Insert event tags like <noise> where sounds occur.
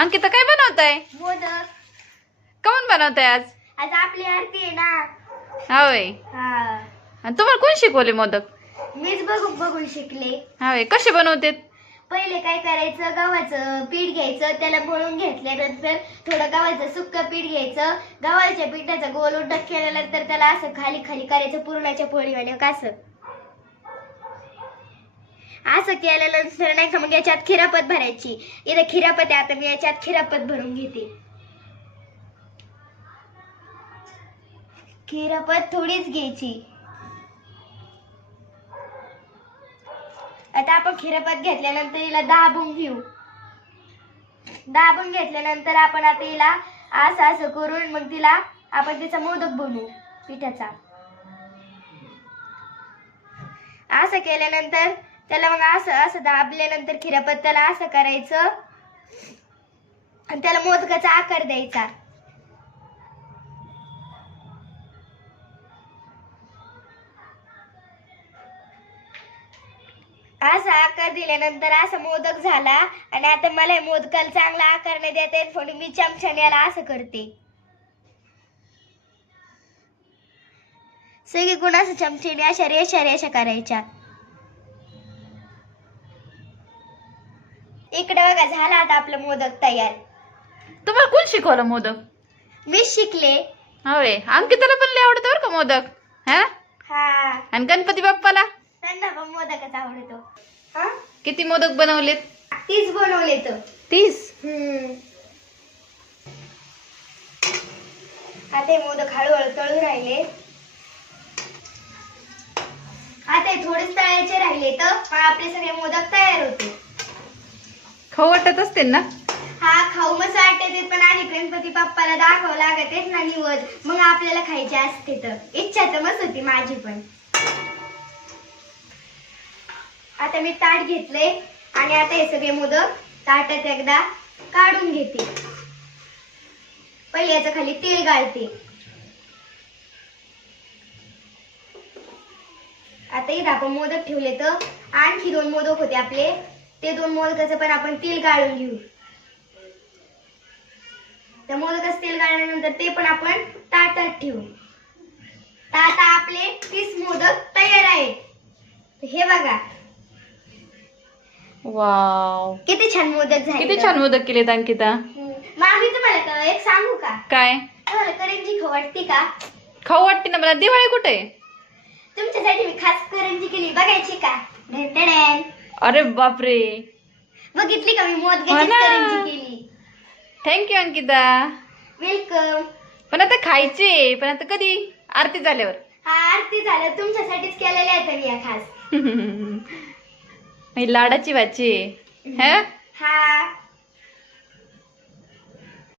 अंकिता काय बनवताय? मोदक. कमून बनवताय आज? आज आपली आरती आहे ना. होय. हा. आणि तुम्हाला कोण शिकवले मोदक? मीच बघून बघून शिकले. होय कसे बनवते पहिले काय करायचं गव्हाचं पीठ घ्यायचं त्याला मळून घेतल्यानंतर थोडं गव्हाचं सुक्क पीठ घ्यायचं. गव्हाच्या पिठाचा गोल उड्डत केल्यानंतर त्याला असं खाली खाली करायचं पुरणाच्या पोळीवाले कसं असं केल्यानंतर नाही का? मग याच्यात खिरापत भरायची. इथं खिरापत आहे आता मी याच्यात खिरापत भरून घेते. खिरापत थोडीच घ्यायची. आता आपण खिरापत घेतल्यानंतर हिला दाबून घेऊ. दाबून घेतल्यानंतर आपण आता हिला असं असं करून मग तिला आपण तिचा मोदक बनवू पिठाचा. असं केल्यानंतर त्याला मग असं असं दाबल्यानंतर खिरापत्त्याला असं करायचं. आणि त्याला मोदकाचा आकार द्यायचा. असा आकार दिल्यानंतर असा मोदक झाला आणि आता मला मोदकाला चांगला आकार नाही देता येत म्हणून मी चमच्याने याला असं करते. सगळी कोण असं अशा रेषा रेषा करायच्या. इकडे बघा झाला आता आपलं मोदक तयार. तुम्हाला कोण शिकवलं मोदक? मी शिकले. होय. अंकिताला पण लय आवडतं बरं का मोदक हा? हा. आणि गणपती बाप्पाला? त्यांना पण मोदकच आवडतो. हा? किती मोदक बनवलेत? तीच बनवले तर तीस? हम्म. आता हे मोदक हळूहळू तळू राहिले. आता हे थोडेच तळायचे राहिले तर मग आपले सगळे मोदक तयार होते. खाऊ वाटत असते ना? हा खाऊ मस्त वाटते पण. आधी गणपती बाप्पाला दाखवावं लागत ना निवड. मग आपल्याला खायचे असते तर. इच्छा तर मस्त होती माझी पण. आता मी ताट घेतले आणि आता हे सगळे मोदक ताटात एकदा काढून घेते. पहिले याच्या खाली तेल गाळते. आता इथं आपण मोदक ठेवले तर आणखी दोन मोदक होते आपले. ते दोन मोदकाचं पण आपण तेल गाळून घेऊ. त्या मोदकाचं तेल गाळल्यानंतर ते पण आपण ताटात ठेवू. आता आपले तीस मोदक तयार आहेत. हे बघा. वाव. किती छान मोदक झाले किती छान मोदक केलेत अंकिता. मामी तुम्हाला एक सांगू का? काय? तुम्हाला करंजी खाऊ वाटते का? खाऊ वाटते ना मला दिवाळी कुठे? आहे? तुमच्यासाठी मी खास करंजी केली बघायची का. अरे बापरे. बघितली का मी? हो ना. करंजी केली. थँक्यू अंकिता. वेलकम पण आता खायचे पण आता कधी? आरती झाल्यावर. हा आरती झालं तुमच्यासाठीच केलेल्या आहेत मी या खास. <laughs> ही लाडाची. हं? हा.